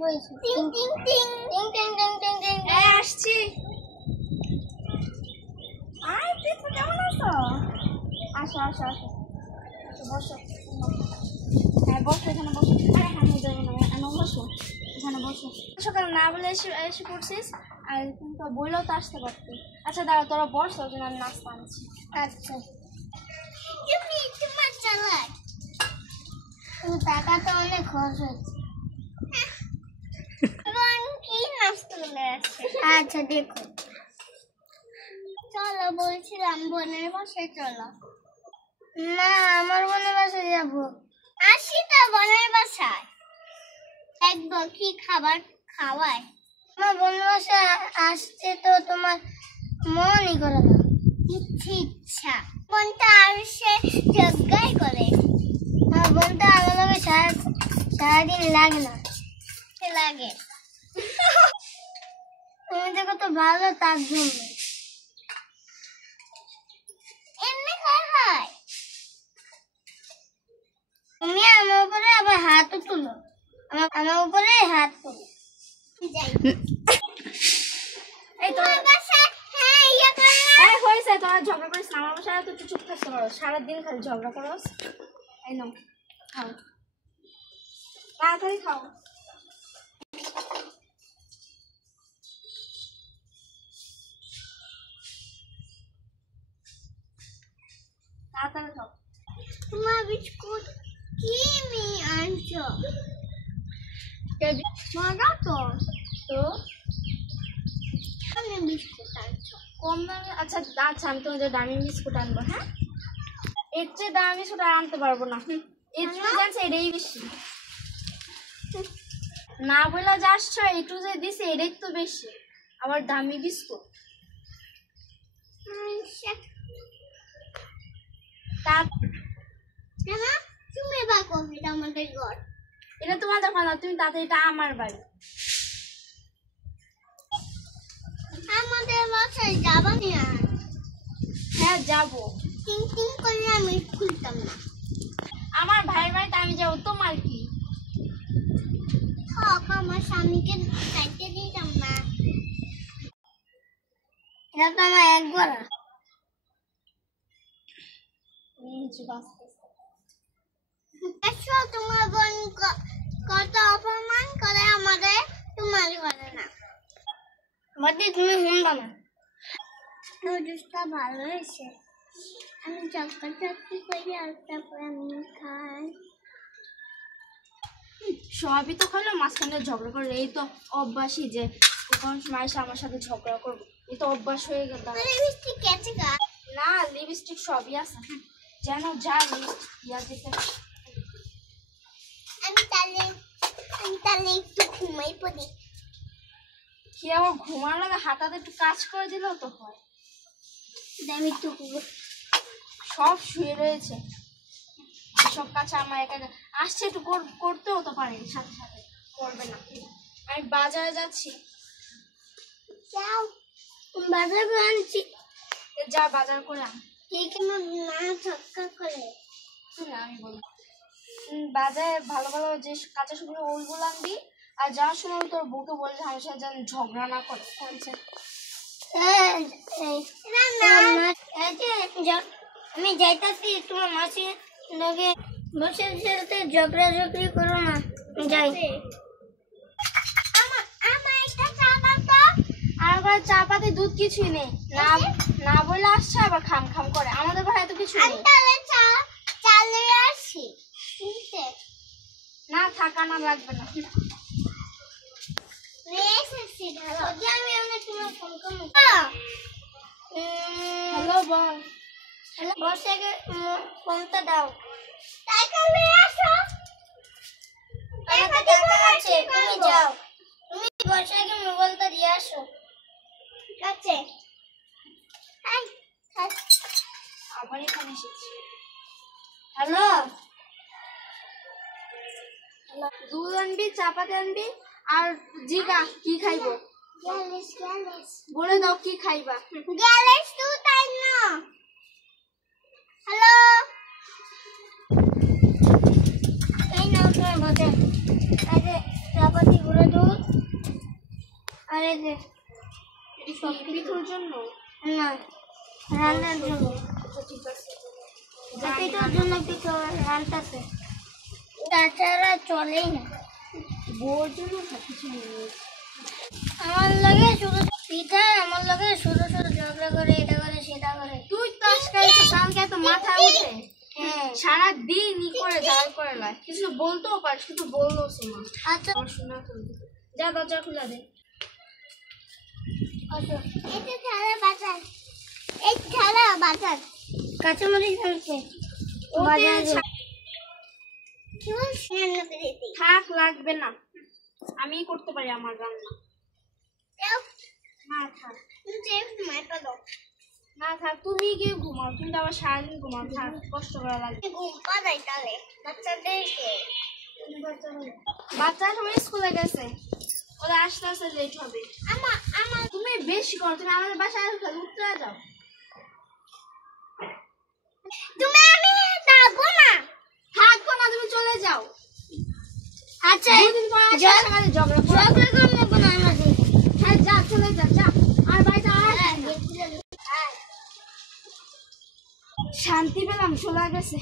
টিং টিং টিং টিং টিং টিং টিং টিং আসছি। আয় তুই কেমন আছো? আসো আসো আসো বসো। হ্যাঁ বসো, এখানে বসো। আরে হ্যাঁ যাবো না, এখানে বসো, এখানে বসো। সকাল না বলে এসে এসে পড়ছিস, আর কিন্তু বললেও তো আসতে পারতি। আচ্ছা দাঁড়া, তোরা বস, ওই জন্য আমি নাস্তা আনছি। আচ্ছা তোমার চালাক, টাকা তো অনেক খরচ হয়েছে। কি নাস্তা চলে আসছে? আচ্ছা দেখো, চলো বলছিলাম বোনের বাসায় চলো। না আমার বোনের বাসায় যাবো। আসি তো বোনের বাসায়, দেখবো কি খাবার খাওয়ায়। আমার বোনের বাসায় আসতে তো তোমার মনই করে না। ইচ্ছা বোনটা আর সে যজ্ঞাই করে। আমার বোনটা আমার লগে সারাদিন লাগে না। লাগে তুমি তো কত ভালো তার জন্য। এমনি হয় তুমি আমার উপরে আবার হাতও তুলো, আমার উপরে হাত তুলো। এই তোর বাসায় হ্যাঁ ইয়া কর না। এই হইছে, তোরা ঝগড়া করিস না। আমার বাসায় তো চুপ থাকতে পারো, সারাদিন খালি ঝগড়া করস। এই নাও খাও, তাড়াতাড়ি খাও। তাড়াতাড়ি খাও। তোমার বিস্কুট কি মি আনছো? মজা তো তো আমি বিস্কুট আনছো কম দামে। আচ্ছা আচ্ছা আমি তোমাদের দামি বিস্কুট আনবো। হ্যাঁ এর চেয়ে দামি বিস্কুট আর আনতে পারবো না। এর চেয়ে জানছে এটাই বেশি। না বলে যা আসছো, একটু যে দিছে এটাই তো বেশি, আবার দামি বিস্কুট। তুমি বা কবে আমাদের ঘর? এটা তোমাদের ঘর না, তুমি তাতে এটা আমার বাড়ি। আমাদের বাসায় যাবা না? হ্যাঁ যাবো। টিং টিং করে আমি খুলতাম না। আমার ভাইয়ের বাড়িতে আমি যাবো, তোমার কি? থাক, আমার স্বামীকে চাইতে দিতাম না। এটা তো আমার একবার তোমার বোন কত অপমান করে আমাদের, তোমার করে না। তুমি শুনবা না। জুসটা ভালো হয়েছে, আমি চক্কর করে আর তারপরে আমি খাই। সবই তো খাইলো, মাঝখানে ঝগড়া করে। এই তো অভ্যাসই যে কোন সময় এসে আমার সাথে ঝগড়া করবো, এই তো অভ্যাস হয়ে গেল। লিপস্টিক কেটে গা না, লিপস্টিক সবই আছে যেন যা দিতে। আমি তাহলে একটু ঘুমাই পড়ি। কি আবার ঘুমার লাগে? হাতাতে একটু কাজ করে দিলেও তো হয়। আমি একটু সব শুয়ে রয়েছে, সব কাজ আমার একা আসছে, একটু করতেও তো পারে, সাথে সাথে করবে না। আমি বাজারে যাচ্ছি। যাও, বাজার করে আনছি। যা বাজার করে আন। কেন না ঝক্কা করে? আমি বলি বাজারে ভালো ভালো যে কাঁচা সবজি ওইগুলো আনবি, আর যাওয়ার সময় তোর বউকে বলছে আমার সাথে যেন ঝগড়া না করে। আমি যাইতাছি, তোমার মাসির লগে বসে সাথে ঝগড়াঝগড়ি করো না। যাই। আর চা পাতি দুধ কিছুই নেই, না বলে আসছে আবার খাম খাম করে। আমাদের ঘরে এত কিছু নেই। না থাক, আমার লাগবে না। হ্যালো বল। হ্যালো বসে ফোনটা দাও। তুমি যাও, তুমি বর্ষাকে মোবাইলটা দিয়ে আসো। ঠিক আছে। আবার এখানে এসেছি। হ্যালো, দুধ আনবি, চাপাতি আনবি, আর জিগা কি খাইবো বলে দাও। কি খাইবা? হ্যালো, এই নাও তোমার ভাতে চাপাতি গুঁড়ো আর এই যে এটি সব পিঠোর জন্য না রান্নার জন্য। আচ্ছা ঠিক আছে, পিঠোর জন্য পিঠো রান্নাছে, তাছাড়া চলেই না। বউর জন্য কিছু নেই। আমার লাগে শুধু পিঠা, আমার লাগে শুধু শুধু ঝগড়া করে, এটা করে সেটা করে। তুই তাস খাইছিস, কালকে তো মাথায় উঠে সারাদিন ই করে ঝাল করে লাই, কিছু বলতেও পারিস, কিন্তু বললো শোনা। আচ্ছা শোনা করবি, যা দরজা খুলে দে। এটা ছাড়া বাজার, এই ছাড়া বাজার কাঁচামরিচ ফেলছে থাক, লাগবে না, আমি করতে পারি আমার রান্না। না থাক, না থাক, তুমি গিয়ে ঘুমাও, কিন্তু আবার সারাদিন ঘুমাও, থাক, কষ্ট করা লাগবে। ঘুম পাড়াই তাহলে বাচ্চাদেরকে, বাচ্চা সবাই স্কুলে গেছে, ওরা আস্তে আস্তে লেট হবে। আমার তুমি বেশি করো, তুমি আমাদের বাসায় উঠতে যাও। তুমি আমি থাকবো না, থাকবো না, তুমি চলে যাও। আচ্ছা দুদিন পর সকালে ঝগড়া করবো না আমাদের। হ্যাঁ যা, চলে যা, যা আর বাড়িতে শান্তি পেলাম, চলে গেছে।